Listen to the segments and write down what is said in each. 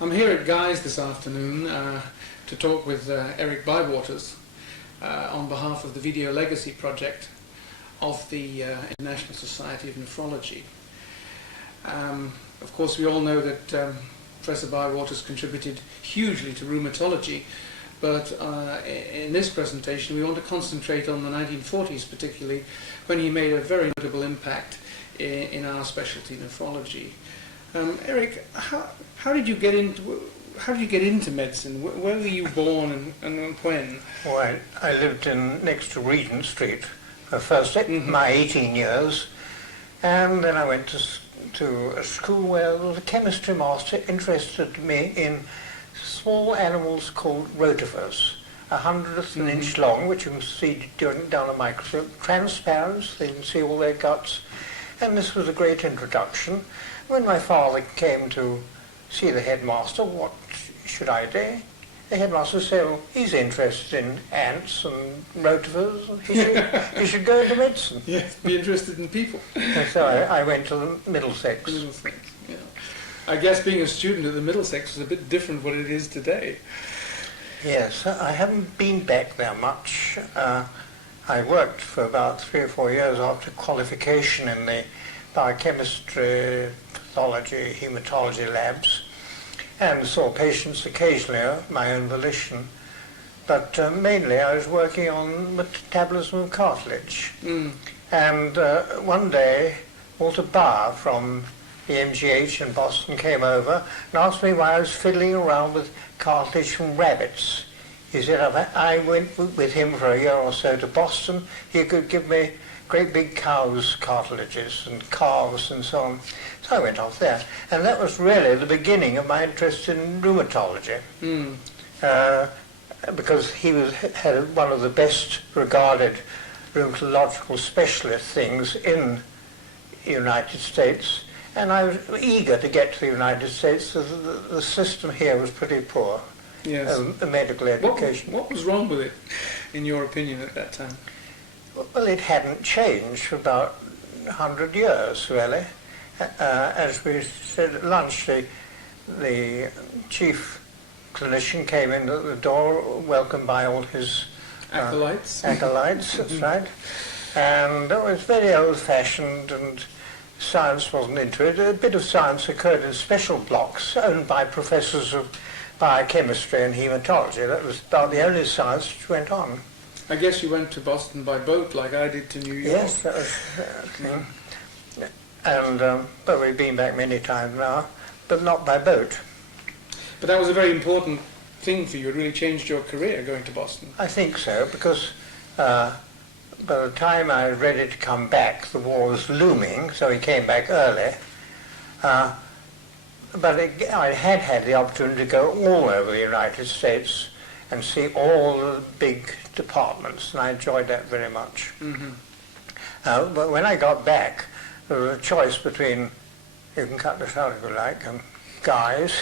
I'm here at Guy's this afternoon to talk with Eric Bywaters on behalf of the Video Legacy Project of the International Society of Nephrology. Of course, we all know that Professor Bywaters contributed hugely to rheumatology, but in this presentation we want to concentrate on the 1940s particularly, when he made a very notable impact in our specialty, nephrology. Eric, how did you get into medicine? Where were you born and when? Well, I lived next to Regent Street for first my 18 years, and then I went to a school where the chemistry master interested me in small animals called rotifers, 1/100 of an inch long, which you can see down a microscope, transparent, so you can see all their guts, and this was a great introduction. When my father came to see the headmaster, what should I do? The headmaster said, well, he's interested in ants and rotifers, he should go into medicine. Yes, be interested in people. And so I went to Middlesex. Middlesex, yeah. I guess being a student at the Middlesex is a bit different what it is today. Yes, I haven't been back there much. I worked for about 3 or 4 years after qualification in the biochemistry, pathology, hematology labs, and saw patients occasionally of my own volition. But mainly I was working on metabolism of cartilage. And one day Walter Barr from the MGH in Boston came over and asked me why I was fiddling around with cartilage from rabbits. He said if I went with him for a year or so to Boston, he could give me great big cows' cartilages and calves and so on. So I went off there. And that was really the beginning of my interest in rheumatology. Because he had one of the best regarded rheumatological specialist things in the United States. And I was eager to get to the United States. The system here was pretty poor. Yes. Medical education. What was wrong with it, in your opinion, at that time? Well, it hadn't changed for about 100 years, really. As we said at lunch, the chief clinician came in at the door, welcomed by all his acolytes. Acolytes, that's right. And it was very old-fashioned, and science wasn't into it. A bit of science occurred in special blocks owned by professors of biochemistry and hematology. That was about the only science which went on. I guess you went to Boston by boat like I did to New York. Yes, that was and but we've been back many times now, but not by boat. But that was a very important thing for you. It really changed your career, going to Boston. I think so, because by the time I was ready to come back, the war was looming, so he came back early. But I had the opportunity to go all over the United States and see all the big departments, and I enjoyed that very much. But when I got back, there was a choice between, you can cut this out if you like, Guy's,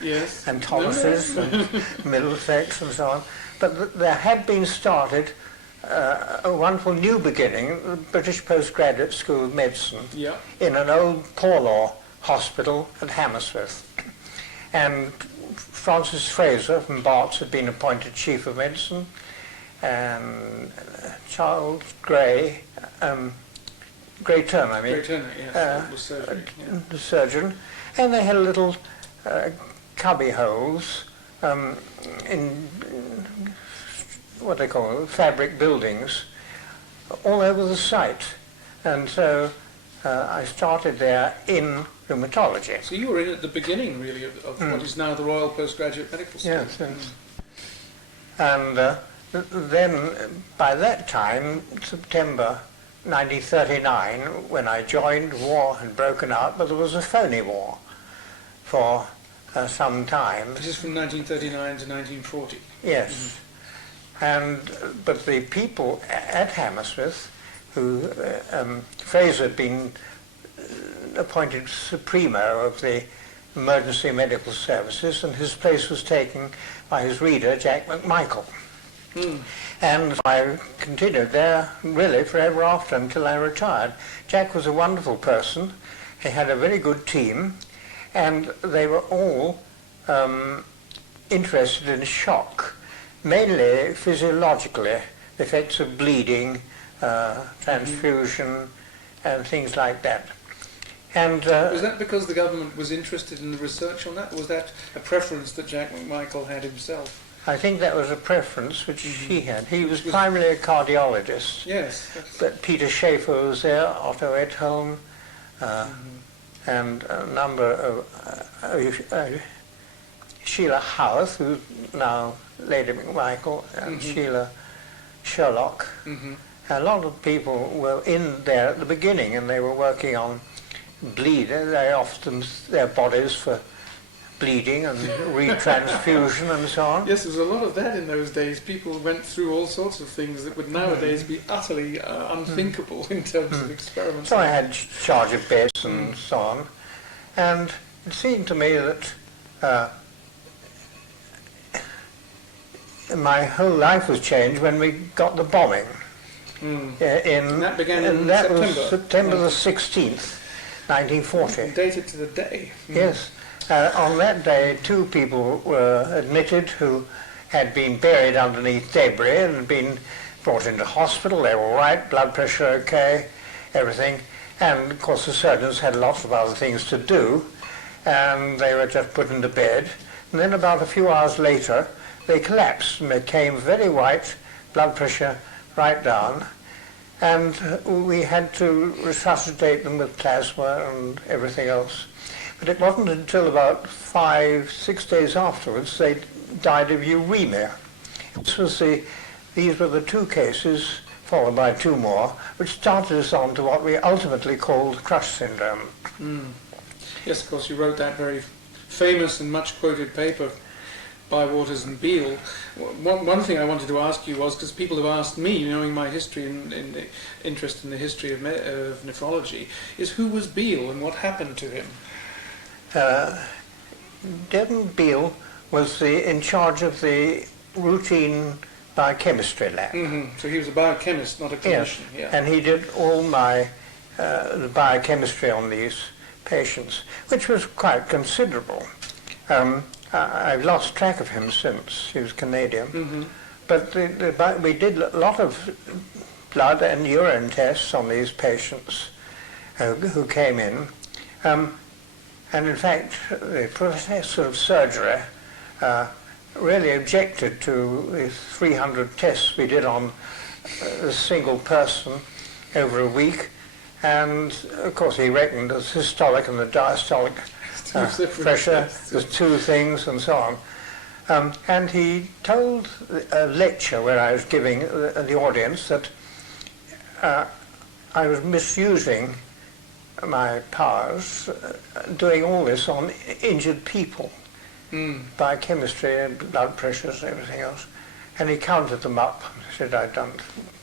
yes, and Thomas's, and Middlesex, and so on. But there had been started a wonderful new beginning, the British Postgraduate School of Medicine, in an old poor law hospital at Hammersmith. And Francis Fraser from Barts had been appointed Chief of Medicine, and Charles Gray, Gray Turner, was surgery, the surgeon, and they had little cubby holes in what they call fabric buildings all over the site. And so I started there in rheumatology. So you were in at the beginning, really, of what is now the Royal Postgraduate Medical School. Yes, yes. And then, by that time, September 1939, when I joined, war had broken out, but there was a phony war for some time. This is from 1939 to 1940. Yes. But the people at Hammersmith, who Fraser had been appointed Supremo of the Emergency Medical Services, and his place was taken by his reader, Jack McMichael. And I continued there really forever after until I retired. Jack was a wonderful person. He had a very good team, and they were all um, interested in shock, mainly physiologically, the effects of bleeding, transfusion, and things like that. And was that because the government was interested in the research on that, or was that a preference that Jack McMichael had himself? I think that was a preference which he had. He was primarily a cardiologist. Yes. But Peter Schaefer was there, Otto Edholm, and a number of Sheila Howarth, who's now Lady McMichael, and Sheila Sherlock. A lot of people were in there at the beginning, and they were working on bleed. They often their bodies for bleeding and retransfusion and so on. Yes, there was a lot of that in those days. People went through all sorts of things that would nowadays be utterly unthinkable in terms of experiments. So I had charge of beds and so on, and it seemed to me that my whole life was changed when we got the bombing. And that began in that September. was September the 16th, 1940. Dated to the day. Yes. On that day, 2 people were admitted who had been buried underneath debris and had been brought into hospital. They were all right, blood pressure okay, everything. And of course the surgeons had lots of other things to do, and they were just put into bed. And then about a few hours later, they collapsed and became very white, blood pressure right down. And we had to resuscitate them with plasma and everything else. But it wasn't until about 5-6 days afterwards they died of uremia. These were the 2 cases, followed by 2 more, which started us on to what we ultimately called crush syndrome. Yes, of course, you wrote that very famous and much quoted paper, Bywaters and Beale. One thing I wanted to ask you was, because people have asked me, knowing my history and the interest in the history of nephrology, is who was Beale and what happened to him? Devon Beale was in charge of the routine biochemistry lab. So he was a biochemist, not a clinician. Yes, Yeah. and he did all my the biochemistry on these patients, which was quite considerable. I've lost track of him since. He was Canadian. But we did a lot of blood and urine tests on these patients who came in. And in fact, the professor of surgery really objected to the 300 tests we did on a single person over a week. And of course he reckoned the systolic and the diastolic pressure, the 2 things and so on. And he told a lecture where I was giving the audience that I was misusing my powers doing all this on injured people, biochemistry and blood pressures and everything else. And he counted them up. He said I'd done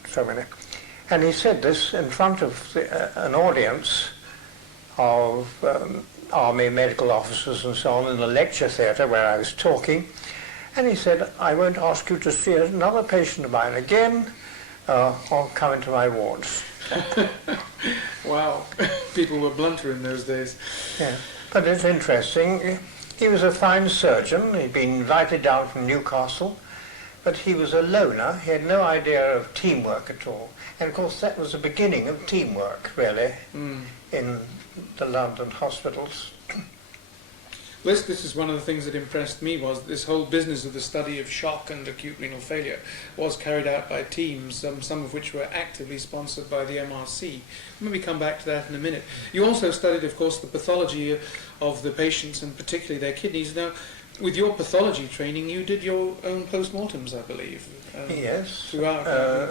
so many. And he said this in front of an audience of army medical officers and so on in the lecture theatre where I was talking. And he said, I won't ask you to see another patient of mine again or come into my wards. Wow. People were blunter in those days. Yeah. But it's interesting. He was a fine surgeon. He'd been invited down from Newcastle, but he was a loner. He had no idea of teamwork at all. And of course that was the beginning of teamwork, really, in the London hospitals. This is one of the things that impressed me, was this whole business of the study of shock and acute renal failure was carried out by teams, some of which were actively sponsored by the MRC. Maybe come back to that in a minute. You also studied, of course, the pathology of the patients and particularly their kidneys. Now, with your pathology training, you did your own postmortems, I believe. Yes. Throughout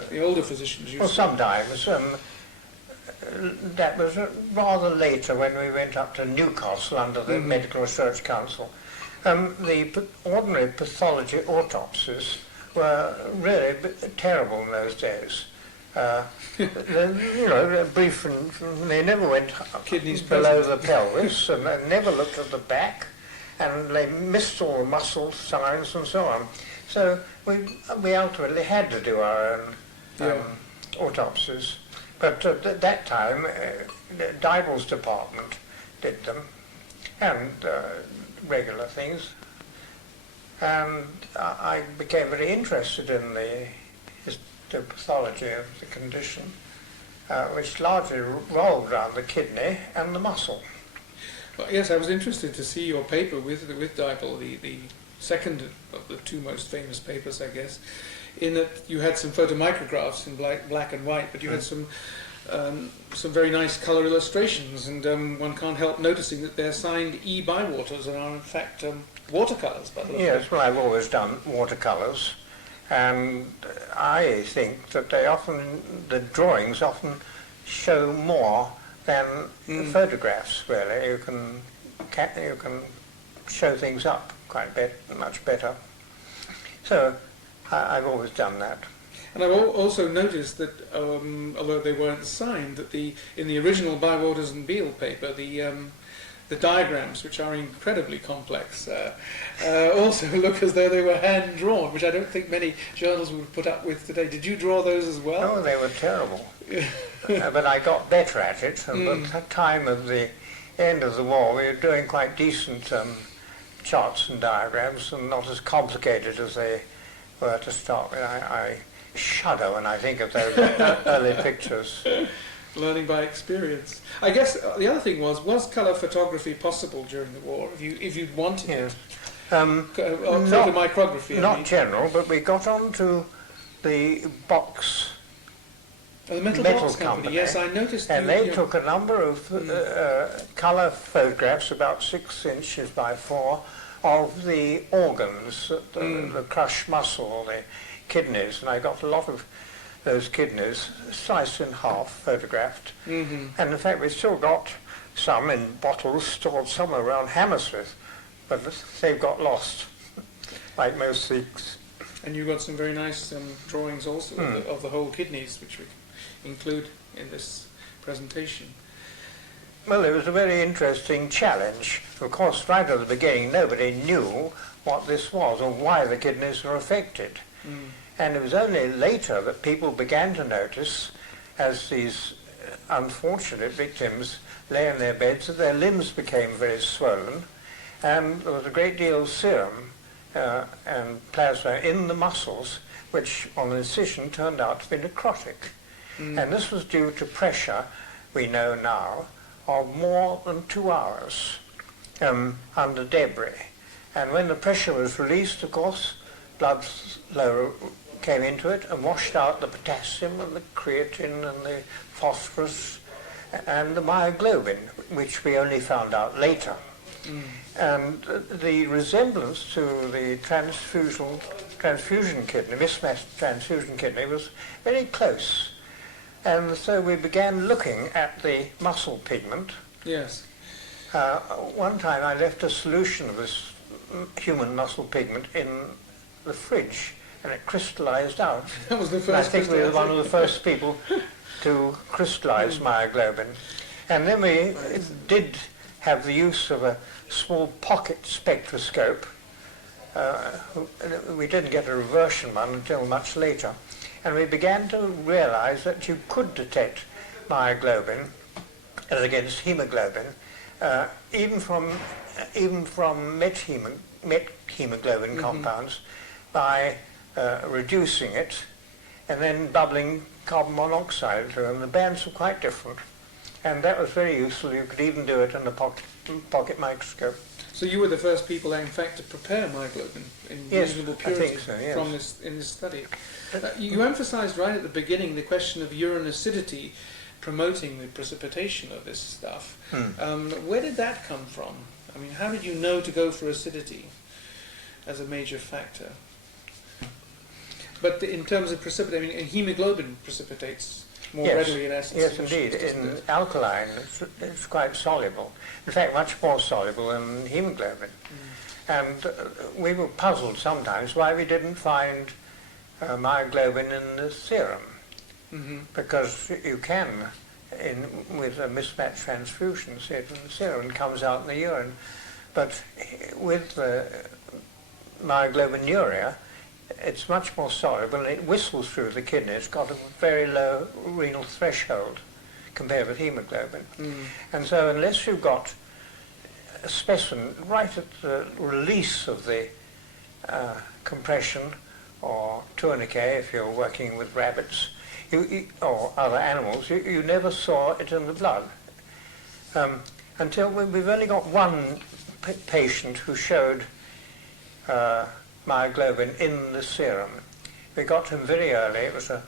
the older physicians. Well, sometimes. That was rather later when we went up to Newcastle under the Medical Research Council. The ordinary pathology autopsies were really terrible in those days. They're brief and they never went Kidneys below the pelvis and they never looked at the back and they missed all the muscle signs and so on. So we ultimately had to do our own autopsies. But at that time, Dibel's department did them, and regular things. and I became very interested in the histopathology of the condition, which largely revolved around the kidney and the muscle. Well, yes, I was interested to see your paper with Dipel, the second of the two most famous papers, I guess, in that you had some photomicrographs in black and white, but you had some very nice colour illustrations, and one can't help noticing that they're signed E. Bywaters and are in fact watercolours. By the way. Yes, well, I've always done watercolours, and I think that the drawings often show more than the photographs. Really, you can show things up much better. So I've always done that. And I've also noticed that, although they weren't signed, that in the original Bywaters and Beale paper, the diagrams, which are incredibly complex, also look as though they were hand drawn, which I don't think many journals would put up with today. Did you draw those as well? Oh, they were terrible. But I got better at it, and by the time of the end of the war, we were doing quite decent charts and diagrams, and not as complicated as they were to start with. I shudder when I think of those early pictures. Learning by experience. I guess the other thing was colour photography possible during the war, if you'd wanted it? Photomicrography. Not general, but we got onto the box. The Metal Box Company. Yes, I noticed. And they took a number of colour photographs, about 6 inches by 4, of the organs, the crushed muscle, the kidneys, and I got a lot of those kidneys sliced in half, photographed. And in fact, we've still got some in bottles stored somewhere around Hammersmith, but they've got lost, like most things. And you've got some very nice drawings also of the whole kidneys, which we include in this presentation. Well, it was a very interesting challenge. Of course, right at the beginning, nobody knew what this was or why the kidneys were affected. And it was only later that people began to notice, as these unfortunate victims lay in their beds, that their limbs became very swollen, and there was a great deal of serum and plasma in the muscles, which on incision turned out to be necrotic. And this was due to pressure, we know now, of more than 2 hours under debris. And when the pressure was released, of course, blood flow came into it and washed out the potassium and the creatine and the phosphorus and the myoglobin, which we only found out later. And the resemblance to the transfusion kidney, mismatched transfusion kidney, was very close. And so we began looking at the muscle pigment. Yes. One time I left a solution of this human muscle pigment in the fridge, and it crystallized out. That was the first. And I think we were one of the first people to crystallize myoglobin. And then we did have the use of a small pocket spectroscope. We didn't get a reversion one until much later. And we began to realize that you could detect myoglobin as against hemoglobin, even from methemoglobin compounds, by reducing it and then bubbling carbon monoxide through them. The bands were quite different, and that was very useful. You could even do it in a pocket microscope. So you were the first people, in fact, to prepare myoglobin in reasonable purity I think so, yes. from in this study. You emphasised right at the beginning the question of urine acidity promoting the precipitation of this stuff. Where did that come from? I mean, how did you know to go for acidity as a major factor? But in terms of precipitation, I mean, hemoglobin precipitates more readily in acid Yes, solutions, indeed. doesn't In it? alkaline, it's quite soluble. In fact, much more soluble than hemoglobin. And we were puzzled sometimes why we didn't find myoglobin in the serum. Because you can, with a mismatched transfusion, see it in the serum, it comes out in the urine. But with myoglobinuria, it's much more soluble and it whistles through the kidney. It's got a very low renal threshold compared with hemoglobin. And so unless you've got a specimen right at the release of the compression or tourniquet if you're working with rabbits or other animals. You never saw it in the blood. Until we've only got one patient who showed myoglobin in the serum. We got him very early. It was a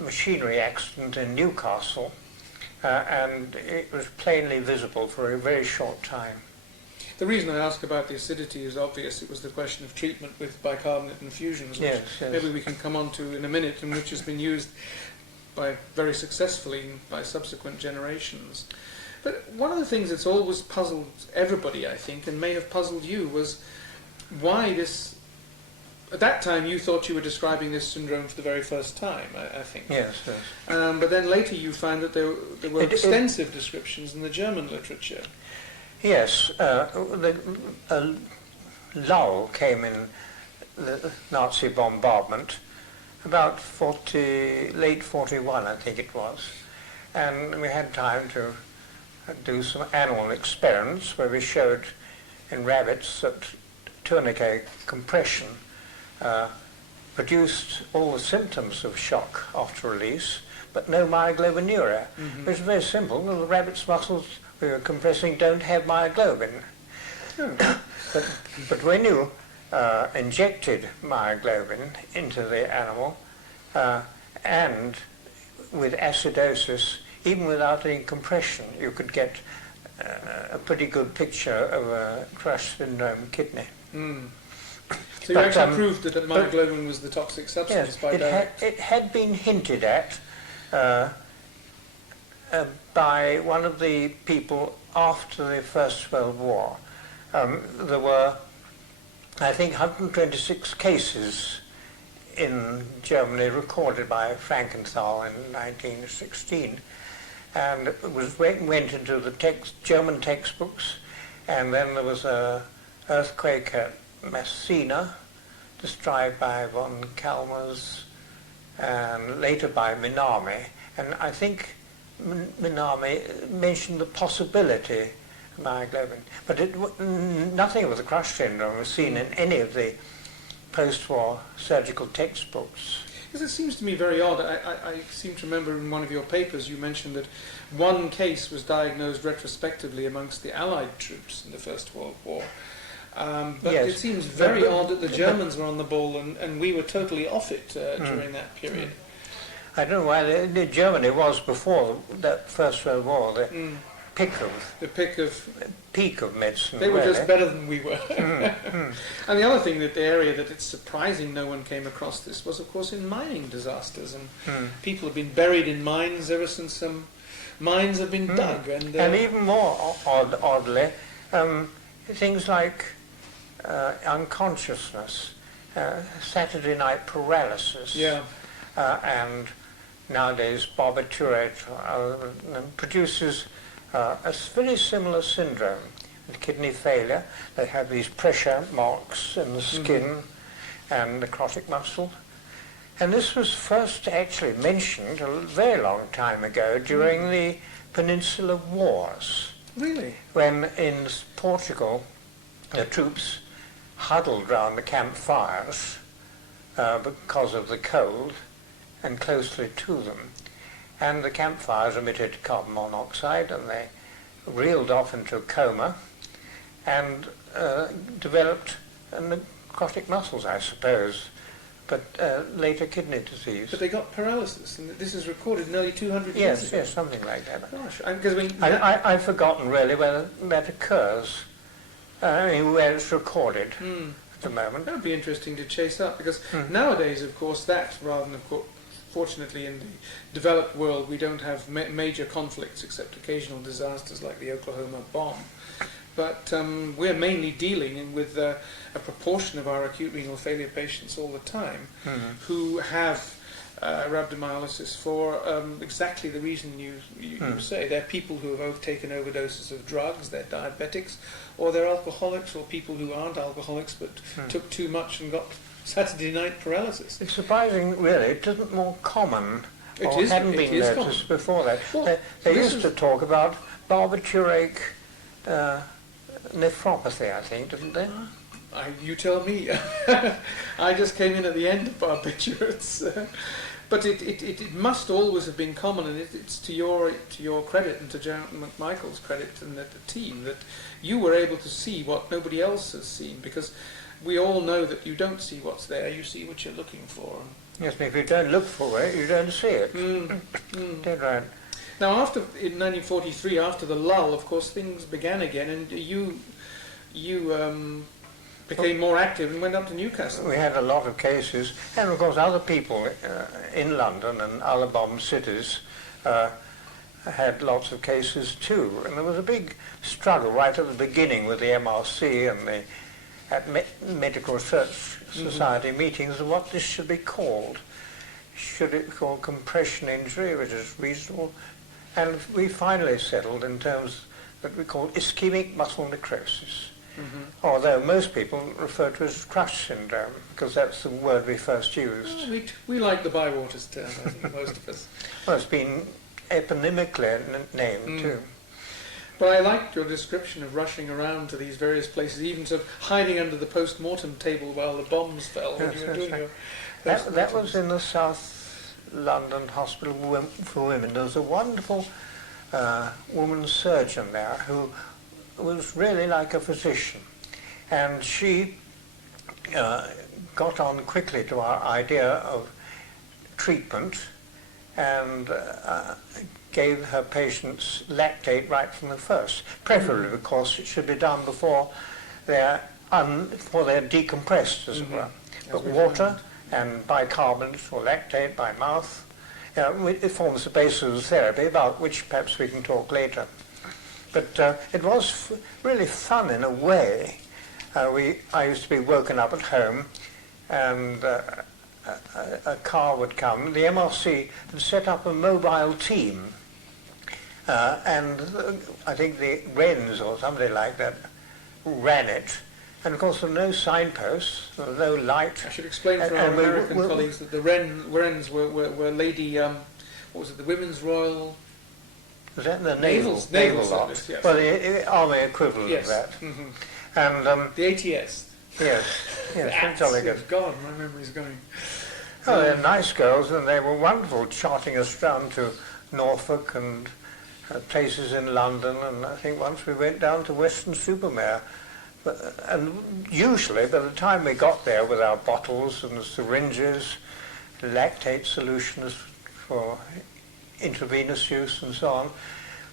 machinery accident in Newcastle, and it was plainly visible for a very short time. The reason I ask about the acidity is obvious. It was the question of treatment with bicarbonate infusions, which Yes. maybe we can come on to in a minute, and which has been used very successfully by subsequent generations. But one of the things that's always puzzled everybody, I think, and may have puzzled you, was why this... At that time, you thought you were describing this syndrome for the very first time, I think. Yes. But then later you found that there were extensive descriptions in the German literature. Yes, the lull came in the Nazi bombardment about late 41, I think it was, and we had time to do some animal experiments where we showed in rabbits that tourniquet compression produced all the symptoms of shock after release, but no myoglobinuria. It was very simple. The rabbit's muscles we were compressing don't have myoglobin. But when you injected myoglobin into the animal and with acidosis, even without any compression, you could get a pretty good picture of a crush syndrome kidney. So you actually proved that myoglobin was the toxic substance by direct... It had been hinted at by one of the people after the First World War. There were, I think, 126 cases in Germany recorded by Frankenthal in 1916, and it went into the German textbooks, and then there was an earthquake at Messina, described by von Kalmers, and later by Minami, and I think Minami mentioned the possibility of myoglobin, but nothing of the crush syndrome was seen in any of the post-war surgical textbooks. Because it seems to me very odd. I seem to remember in one of your papers you mentioned that one case was diagnosed retrospectively amongst the Allied troops in the First World War. But yes. It seems very odd that the Germans were on the ball and we were totally off it during that period. I don't know why Germany was before that First World War the peak of medicine. They were really. just better than we were. And the other thing that the area that it's surprising no one came across this was, of course, in mining disasters, and people have been buried in mines ever since some mines have been dug. And even more oddly, things like unconsciousness, Saturday night paralysis, and nowadays barbiturate produces a very similar syndrome with kidney failure. They have these pressure marks in the skin and necrotic muscle. And this was first actually mentioned a very long time ago during the Peninsular Wars. Really? When in Portugal the troops huddled round the campfires because of the cold and closely to them. And the campfires emitted carbon monoxide, and they reeled off into a coma and developed necrotic muscles, I suppose, but later kidney disease. But they got paralysis, and this is recorded nearly 200 years ago. Yes, something like that. Gosh, I've forgotten really whether that occurs, where it's recorded at the moment. That would be interesting to chase up, because nowadays, of course, fortunately, in the developed world, we don't have major conflicts except occasional disasters like the Oklahoma bomb. But we're mainly dealing with a proportion of our acute renal failure patients all the time who have rhabdomyolysis for exactly the reason you say. They're people who have taken overdoses of drugs, they're diabetics, or they're alcoholics, or people who aren't alcoholics but took too much and got Saturday night paralysis. It's surprising, really. It isn't more common, or hadn't been noticed before that. Well, they used to talk about barbituric nephropathy, I think, didn't they? You tell me. I just came in at the end of barbiturates. But it must always have been common, and it's to your credit and to John McMichael's credit and the team that you were able to see what nobody else has seen, because we all know that you don't see what's there, you see what you're looking for. Yes, and if you don't look for it, you don't see it. Dead right. Now, in 1943, after the lull, of course, things began again, and you became more active and went up to Newcastle. We had a lot of cases, and of course other people in London and other bomb cities had lots of cases too. And there was a big struggle right at the beginning with the MRC and the Medical Research Society meetings of what this should be called. Should it be called compression injury, which is reasonable? And we finally settled in terms that we call ischemic muscle necrosis. Although most people refer to it as crush syndrome, because that's the word we first used. We like the Bywaters term, I think, most of us. Well, it's been eponymically named too. But I liked your description of rushing around to these various places, even sort of hiding under the post-mortem table while the bombs fell when you were doing your that was in the South London Hospital for Women. There was a wonderful woman surgeon there who was really like a physician, and she got on quickly to our idea of treatment and gave her patients lactate right from the first, preferably because it should be done before they're decompressed, as it were. But water and bicarbonate or lactate by mouth, it forms the basis of the therapy, about which perhaps we can talk later. But it was really fun in a way. I used to be woken up at home, and a car would come. The MRC had set up a mobile team, and I think the Wrens or somebody like that ran it. And of course there were no signposts, there was no light. I should explain for our American colleagues that the Wrens were Lady, what was it, the Women's Royal... Was that the naval lot? Yes. Well, the army equivalent of that. And the ATS. Yes, that's jolly good. God, my memory's going. Oh, they're nice girls, and they were wonderful, charting us round to Norfolk and places in London, and I think once we went down to Weston-super-Mare. And usually, by the time we got there with our bottles and the syringes, lactate solutions for intravenous use and so on,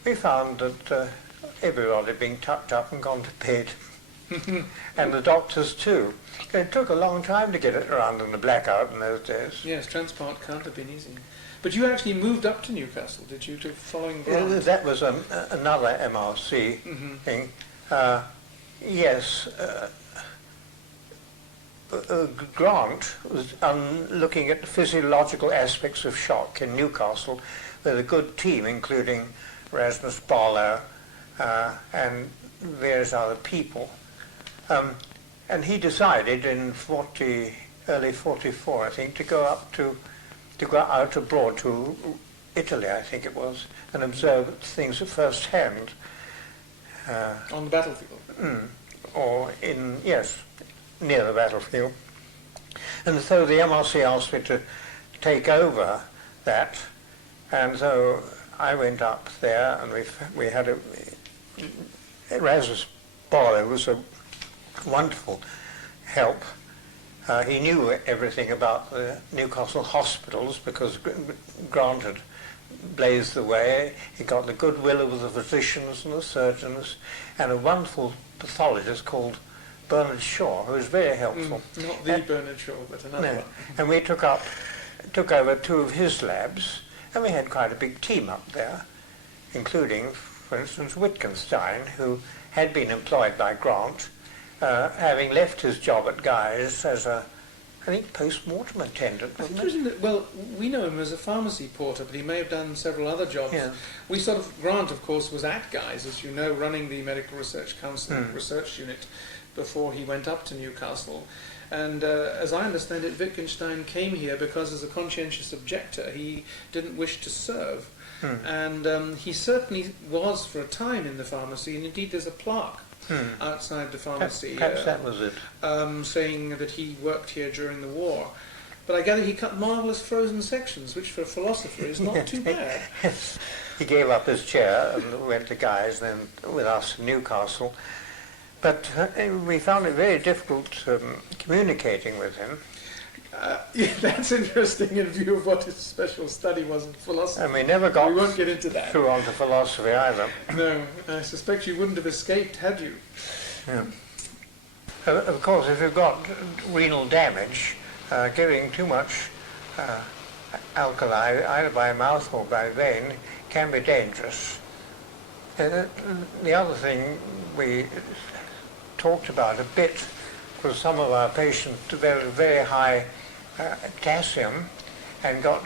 we found that everybody had been tucked up and gone to bed. And the doctors too. It took a long time to get it around in the blackout in those days. Yes, transport can't have been easy. But you actually moved up to Newcastle, did you, to following Grant? That was another MRC thing. Yes. Grant was looking at the physiological aspects of shock in Newcastle with a good team, including Rasmus Barlow and various other people. And he decided in early 44, I think, to go out abroad to Italy, I think it was, and observe things at first hand. On the battlefield? Or near the battlefield. And so the MRC asked me to take over that, and so I went up there, and we had Rasmus Barlow was a wonderful help. He knew everything about the Newcastle hospitals because Grant had blazed the way. He got the goodwill of the physicians and the surgeons, and a wonderful pathologist called Bernard Shaw, who was very helpful. Not the Bernard Shaw, but another one. And we took over two of his labs, and we had quite a big team up there, including, for instance, Wittgenstein, who had been employed by Grant, having left his job at Guy's as a, I think, post-mortem attendant. I think he was well, we know him as a pharmacy porter, but he may have done several other jobs. Yeah. Grant, of course, was at Guy's, as you know, running the Medical Research Council research unit before he went up to Newcastle. And as I understand it, Wittgenstein came here because, as a conscientious objector, he didn't wish to serve. And he certainly was for a time in the pharmacy, and indeed there's a plaque outside the pharmacy, Perhaps that was it. saying that he worked here during the war. But I gather he cut marvellous frozen sections, which for a philosopher is not too bad. Yes. He gave up his chair and went to Guy's, then with us in Newcastle. But we found it very difficult communicating with him. Yeah, that's interesting in view of what his special study was in philosophy. And we never got We won't get into that. through onto philosophy either. No, I suspect you wouldn't have escaped, had you? Yeah. Of course, if you've got renal damage, giving too much alkali, either by mouth or by vein, can be dangerous. The other thing we talked about a bit was some of our patients developed very high potassium and got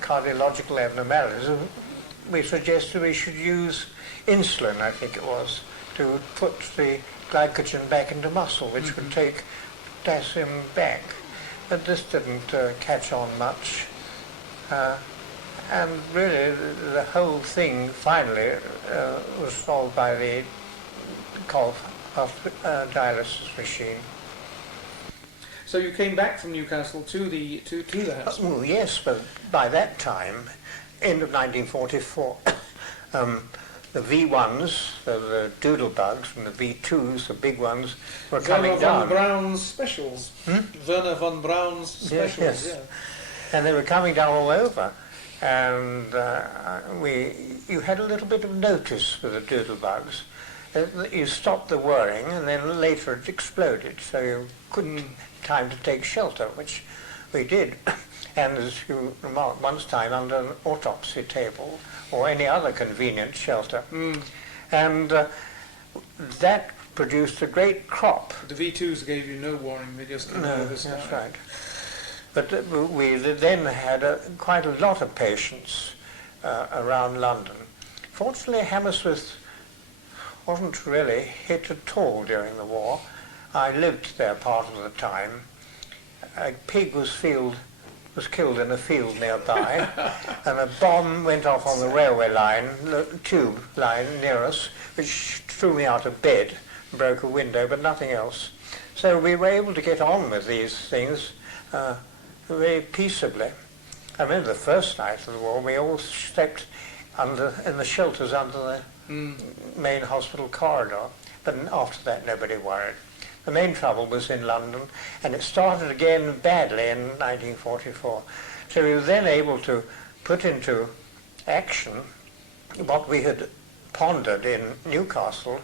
cardiological abnormalities. We suggested we should use insulin, I think it was, to put the glycogen back into muscle, which would take potassium back. But this didn't catch on much. And really, the whole thing finally was solved by the dialysis machine. So you came back from Newcastle to the house? Well, yes, but by that time, end of 1944, the V1s, the doodle bugs, and the V2s, the big ones, were coming down. Werner von Braun's specials. Werner von Braun's specials, yes. yeah. And they were coming down all over. And you had a little bit of notice with the doodle bugs. You stopped the whirring, and then later it exploded, so you couldn't time to take shelter, which we did. And as you remarked, once time under an autopsy table or any other convenient shelter. And that produced a great crop. The V2s gave you no warning, they just came out of the sky. That's right. But we then had quite a lot of patients around London. Fortunately, Hammersmith wasn't really hit at all during the war. I lived there part of the time. A pig was killed in a field nearby, and a bomb went off on the railway line, the tube line near us, which threw me out of bed and broke a window, but nothing else. So we were able to get on with these things very peaceably. I remember the first night of the war, we all slept in the shelters under the main hospital corridor, but after that nobody worried. The main trouble was in London, and it started again badly in 1944. So we were then able to put into action what we had pondered in Newcastle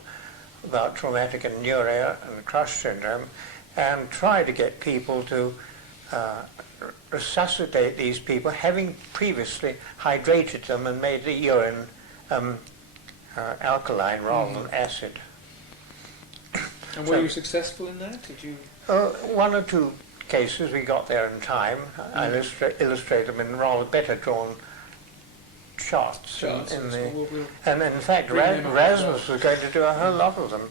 about traumatic anuria and crush syndrome, and try to get people to resuscitate these people, having previously hydrated them and made the urine alkaline rather than acid. And were you successful in that? Did you? One or two cases we got there in time. I illustrate them in rather better drawn charts. And in fact, Rasmus was going to do a whole lot of them.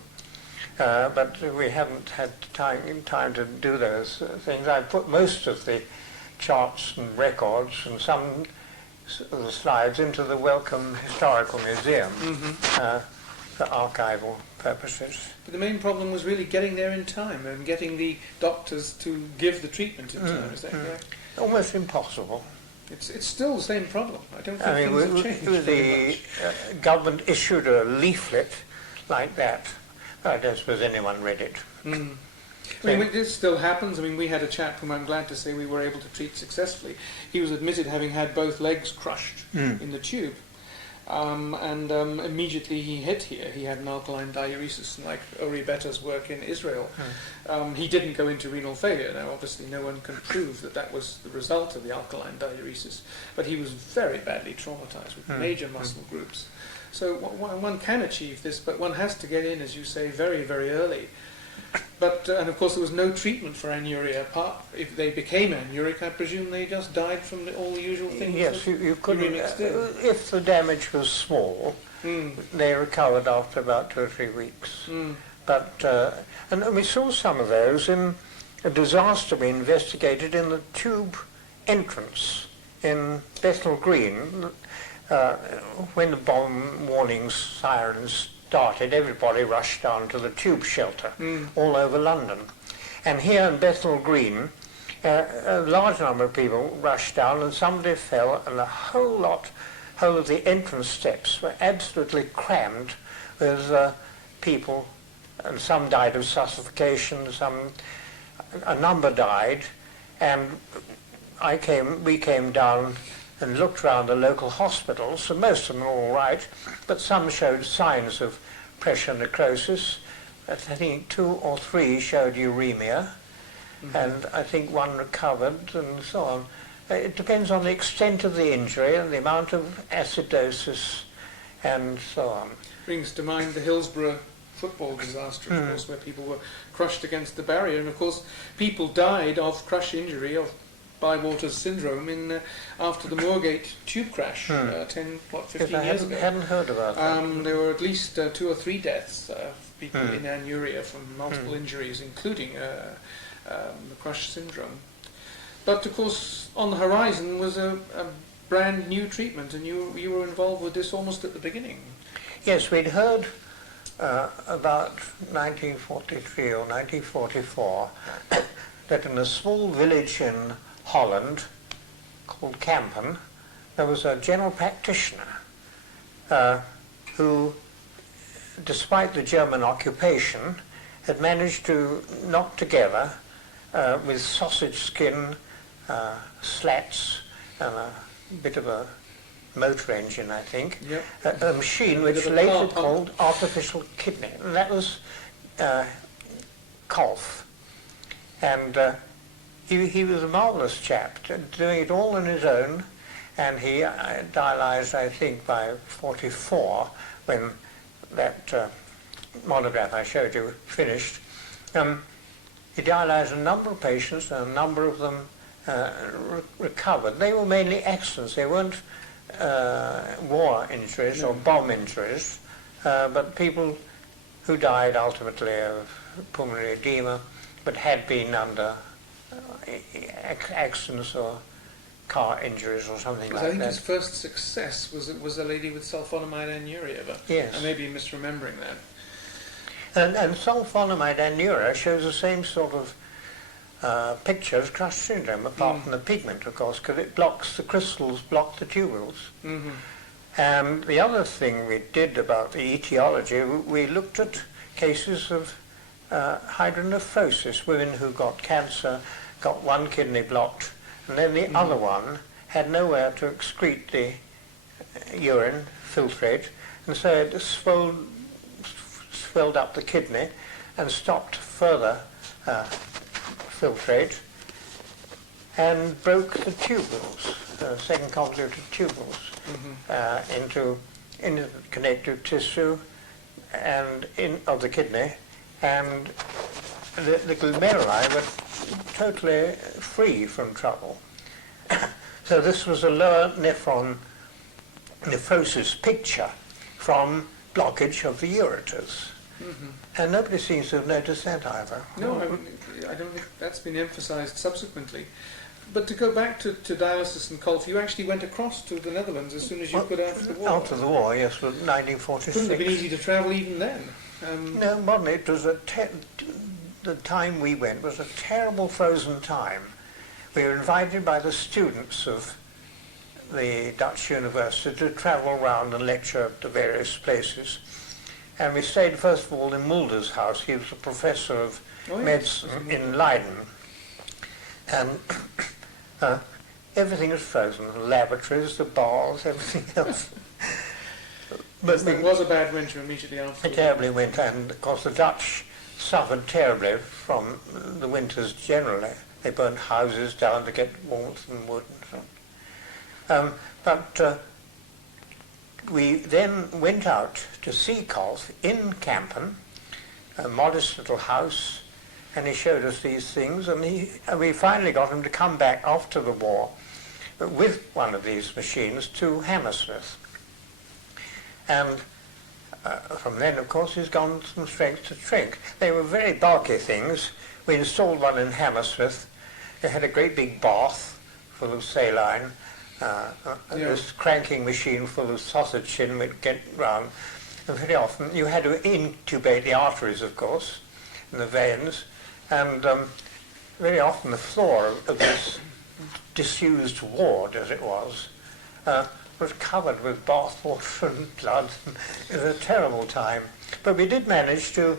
But we haven't had time to do those things. I put most of the charts and records and some of the slides into the Wellcome Historical Museum for archival purposes. But the main problem was really getting there in time and getting the doctors to give the treatment in time. Is that correct? Almost impossible. It's still the same problem. I don't think things have changed very much. Government issued a leaflet like that. I don't suppose anyone read it. I mean, this still happens. I mean, we had a chap whom I'm glad to say we were able to treat successfully. He was admitted having had both legs crushed in the tube. And immediately he hit here. He had an alkaline diuresis, like Uri Better's work in Israel. He didn't go into renal failure. Now, obviously, no one can prove that that was the result of the alkaline diuresis, but he was very badly traumatized with major muscle groups. So one can achieve this, but one has to get in, as you say, very, very early. But and of course there was no treatment for anuria. If they became anuric, I presume they just died from all the usual things. Yes, you couldn't. If the damage was small, they recovered after about 2 or 3 weeks. But and we saw some of those in a disaster we investigated in the tube entrance in Bethnal Green. When the bomb warning sirens started, everybody rushed down to the tube shelter all over London. And here in Bethnal Green, a large number of people rushed down, and somebody fell, and the whole of the entrance steps were absolutely crammed with people, and some died of suffocation, a number died, and we came down and looked around the local hospitals, so most of them were all right, but some showed signs of pressure necrosis. I think 2 or 3 showed uremia, and I think 1 recovered, and so on. It depends on the extent of the injury and the amount of acidosis, and so on. Brings to mind the Hillsborough football disaster, of course, where people were crushed against the barrier, and of course people died of crush injury, of Bywaters syndrome after the Moorgate tube crash 15 years ago. I hadn't heard about that. There were at least 2 or 3 deaths of people in anuria from multiple injuries, including the crush syndrome. But of course, on the horizon was a brand new treatment, and you were involved with this almost at the beginning. Yes, we'd heard about 1943 or 1944 that in a small village in Holland called Kampen, there was a general practitioner who, despite the German occupation, had managed to knock together with sausage skin, slats, and a bit of a motor engine, I think, a machine which later called artificial kidney, and that was Kolff. And he was a marvellous chap, doing it all on his own, and he dialyzed, I think, by 44, when that monograph I showed you finished. He dialyzed a number of patients, and a number of them recovered. They were mainly accidents. They weren't war injuries or bomb injuries, but people who died ultimately of pulmonary edema, but had been under accidents or car injuries or something like that. I think his first success was a lady with sulfonamide anuria, but yes. I may be misremembering that. And sulfonamide anuria shows the same sort of picture as crush syndrome, apart from the pigment, of course, because it blocks the crystals, block the tubules. And the other thing we did about the etiology, we looked at cases of hydronephrosis, women who got cancer, got 1 kidney blocked, and then the other one had nowhere to excrete the urine, filtrate, and so it swelled up the kidney and stopped further filtrate and broke the tubules, second convoluted tubules, into the connective tissue and of the kidney, and the glomeruli were totally free from trouble. So this was a lower nephron nephrosis picture from blockage of the ureters. And nobody seems to have noticed that either. No, I don't think that's been emphasized subsequently. But to go back to dialysis and Kolff, you actually went across to the Netherlands as soon as you could after the war. After the war, yes, was 1946. Couldn't have been easy to travel even then. No, modern, it was the time we went was a terrible frozen time. We were invited by the students of the Dutch university to travel around and lecture at the various places. And we stayed first of all in Mulder's house. He was a professor of medicine in Leiden. And everything was frozen, the laboratories, the bars, everything else. But there was a bad winter immediately after. A terribly winter, and of course the Dutch suffered terribly from the winters generally. They burnt houses down to get warmth and wood and so on. But we then went out to see Kolff in Kampen, a modest little house, and he showed us these things, and we finally got him to come back after the war with one of these machines to Hammersmith. And from then, of course, he's gone from strength to strength. They were very bulky things. We installed one in Hammersmith. It had a great big bath full of saline, this cranking machine full of sausage shin we'd get round. And very often you had to intubate the arteries, of course, and the veins, and very often the floor of this disused ward, as it was covered with bathwater and blood. It was a terrible time. But we did manage to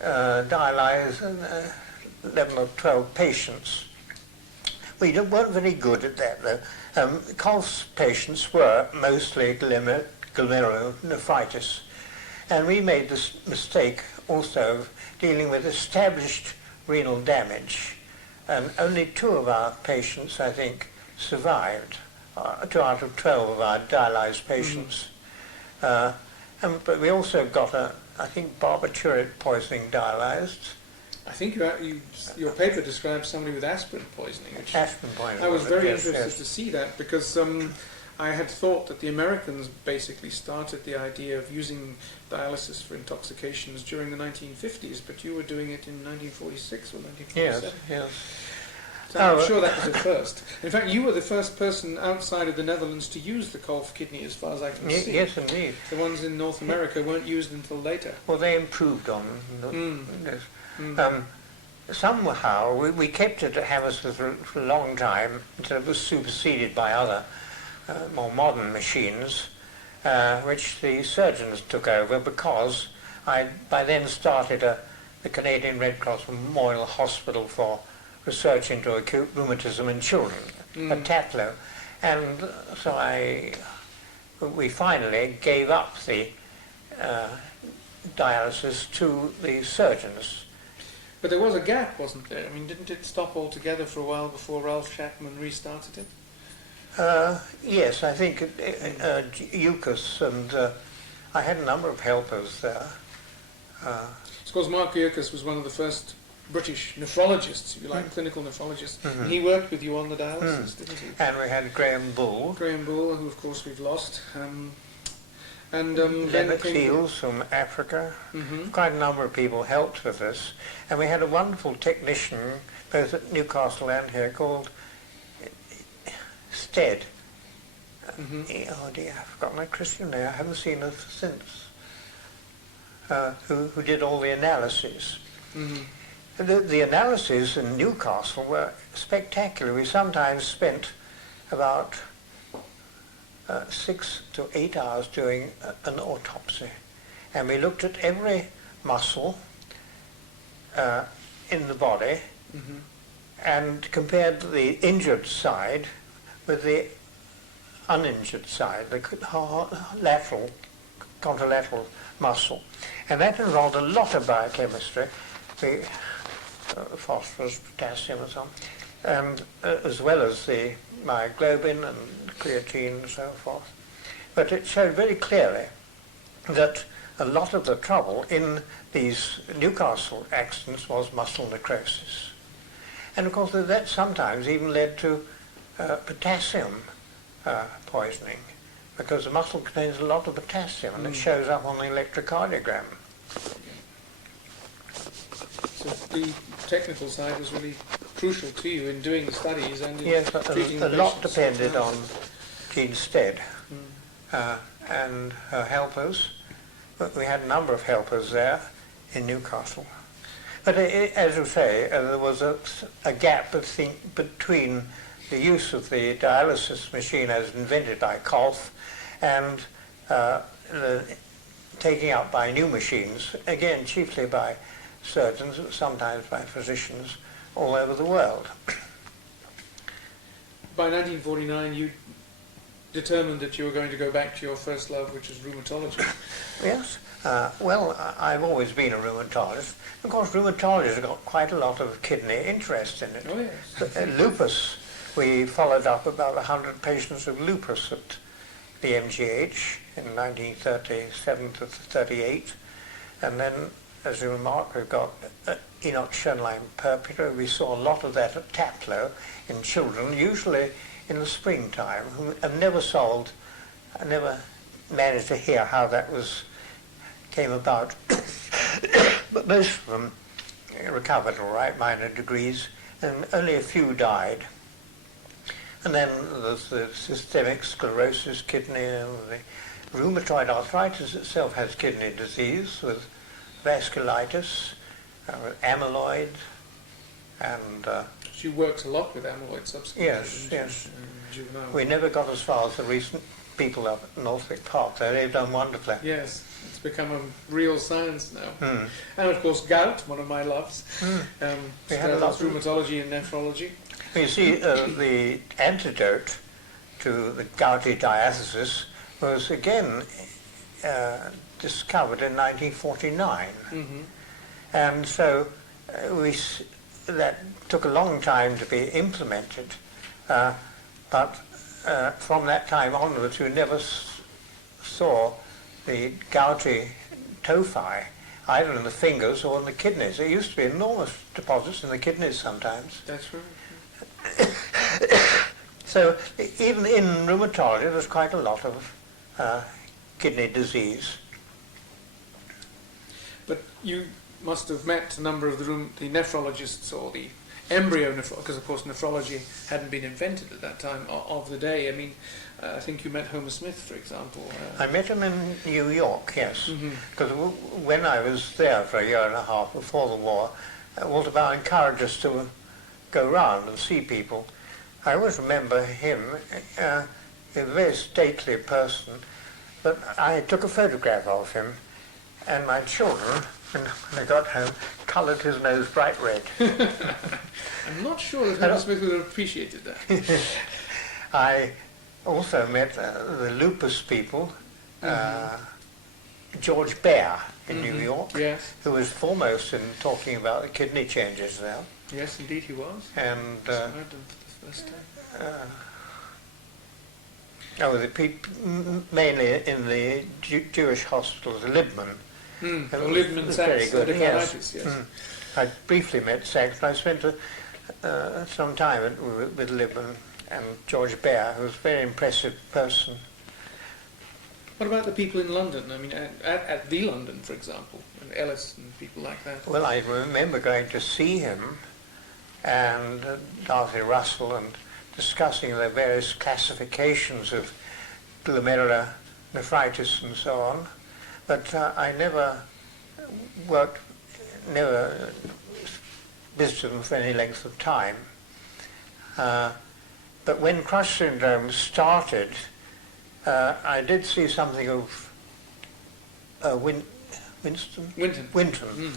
dialyze 11 or 12 patients. We weren't very good at that, though. Colf's patients were mostly glomerulonephritis. And we made this mistake also of dealing with established renal damage. And only 2 of our patients, I think, survived. 2 out of 12 of our dialyzed patients. But we also got I think, barbiturate poisoning dialyzed. I think your paper describes somebody with aspirin poisoning. Which Aspirin poisoning. I was very interested to see that, because I had thought that the Americans basically started the idea of using dialysis for intoxications during the 1950s, but you were doing it in 1946 or 1947. Yes. So I'm sure that was the first. In fact, you were the first person outside of the Netherlands to use the Colf kidney, as far as I can see. Yes, indeed. The ones in North America weren't used until later. Well, they improved on this. Somehow, we kept it at Hammersmith for a long time until it was superseded by other more modern machines, which the surgeons took over, because I by then started the Canadian Red Cross Memorial Hospital for research into acute rheumatism in children, at Taplow. And so we finally gave up the dialysis to the surgeons. But there was a gap, wasn't there? I mean, didn't it stop altogether for a while before Ralph Chapman restarted it? Yes, I think Eucas, and I had a number of helpers there. Of course, Mark Eucas was one of the first British nephrologists, if you like, clinical nephrologists. And he worked with you on the dialysis, didn't he? And we had Graham Bull. Graham Bull, who of course we've lost. Lennox Eels from Africa. Quite a number of people helped with this. And we had a wonderful technician, both at Newcastle and here, called Stead. Oh dear, I've forgotten my Christian name. I haven't seen her since. Who did all the analyses. The analyses in Newcastle were spectacular. We sometimes spent about 6 to 8 hours doing an autopsy, and we looked at every muscle in the body and compared the injured side with the uninjured side, the contralateral muscle, and that involved a lot of biochemistry, the phosphorus, potassium, and so on, and as well as the myoglobin and creatine and so forth. But it showed very clearly that a lot of the trouble in these Newcastle accidents was muscle necrosis. And of course that sometimes even led to potassium poisoning, because the muscle contains a lot of potassium and it shows up on the electrocardiogram. So the technical side was really crucial to you in doing the studies and in treating the a lot patients. depended on Jean Stead and her helpers. But we had a number of helpers there in Newcastle. But as you say, there was a gap between the use of the dialysis machine as invented by Colf and the taking up by new machines, again chiefly by surgeons, sometimes by physicians all over the world. By 1949 you determined that you were going to go back to your first love, which was rheumatology. Yes. Well, I've always been a rheumatologist. Of course, rheumatologists have got quite a lot of kidney interest in it. Oh, yes. Lupus, we followed up about 100 patients with lupus at the MGH in 1937 to 38. And then, as you remarked, we've got Enoch Schoenlein purpura. We saw a lot of that at Taplow in children, usually in the springtime, who have never solved, I never managed to hear how that came about. But most of them recovered all right, minor degrees, and only a few died. And then there's the systemic sclerosis, kidney, and rheumatoid arthritis itself has kidney disease with vasculitis, with amyloid, and She works a lot with amyloid substances. yes. In juvenile. We never got as far as the recent people up at Northwick Park. They've done wonderfully. Yes, it's become a real science now. Mm. And of course, gout, one of my loves. We had a lot of rheumatology and nephrology. You see, the antidote to the gouty diathesis was again discovered in 1949. Mm-hmm. And so that took a long time to be implemented, but from that time onwards we never saw the gouty tophi either in the fingers or in the kidneys. There used to be enormous deposits in the kidneys sometimes. That's right. So even in rheumatology there's quite a lot of kidney disease. But you must have met a number of the nephrologists or the embryo because of course nephrology hadn't been invented at that time of the day. I mean, I think you met Homer Smith, for example. I met him in New York, yes, Mm-hmm. because when I was there for a year and a half before the war, Walter Bower encouraged us to go round and see people. I always remember him, a very stately person, but I took a photograph of him, and my children, when they got home, coloured his nose bright red. I'm not sure that Homer Smith would have appreciated that. I also met the lupus people, George Baer in New York, Yes, who was foremost in talking about the kidney changes there. yes, indeed he was. And Described him for the first time. mainly in the Jewish hospitals, Libman. Or Liebman was Sachs, very good, Epinitis, yes. I briefly met Sachs, but I spent some time with Libman and George Baer, who was a very impressive person. What about the people in London? I mean, at the London, for example, and Ellis and people like that. Well, I remember going to see him and Dorothy Russell and discussing the various classifications of glomerulonephritis and so on, but I never visited them for any length of time. But when crush syndrome started, I did see something of Winton. Winton.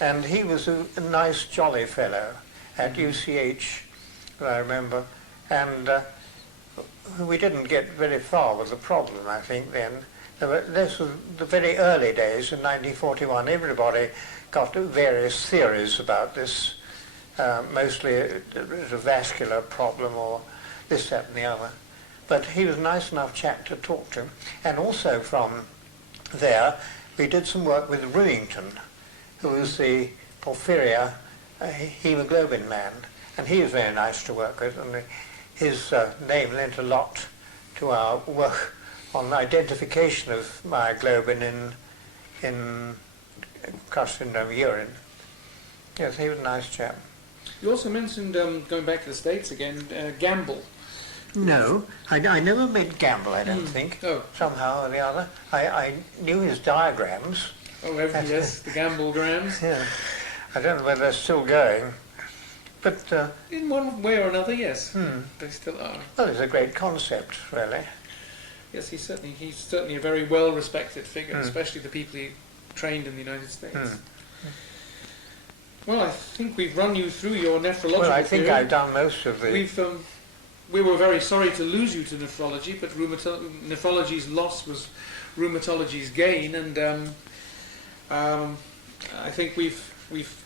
And he was a nice, jolly fellow at UCH, I remember, and we didn't get very far with the problem, I think, then. This was the very early days in 1941. Everybody got various theories about this. Mostly it was a vascular problem or this, that and the other. But he was a nice enough chap to talk to. And also from there, we did some work with Rewington, who was the porphyria hemoglobin man. And he was very nice to work with, and his name lent a lot to our work on identification of myoglobin in crush syndrome urine. Yes, he was a nice chap. You also mentioned, going back to the States again, Gamble. No, I never met Gamble, I don't think, Oh. somehow or the other. I knew his diagrams. Oh, yes, the Gamble-grams. Yeah. I don't know whether they're still going, but In one way or another, yes. They still are. well, it's a great concept, really. Yes, he's certainly a very well-respected figure, especially the people he trained in the United States. Well, I think we've run you through your nephrological Well, I think theory. I've done most of the... We were very sorry to lose you to nephrology, but nephrology's loss was rheumatology's gain, and I think we've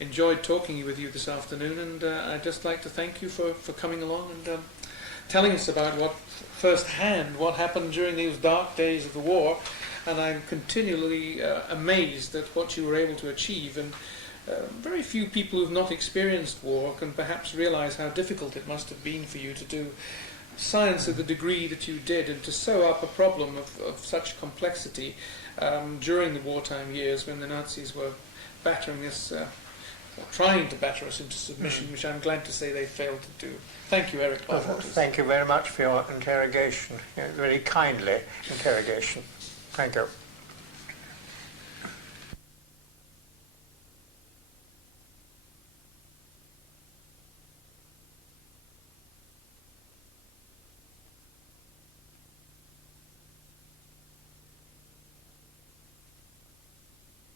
enjoyed talking with you this afternoon, and I'd just like to thank you for coming along and telling us about what happened during those dark days of the war, and I'm continually amazed at what you were able to achieve, and very few people who've not experienced war can perhaps realize how difficult it must have been for you to do science at the degree that you did, and to sew up a problem of such complexity during the wartime years when the Nazis were battering this trying to batter us into submission, which I'm glad to say they failed to do. Thank you, Eric Bywaters. Thank you very much for your interrogation, very kindly interrogation. Thank you.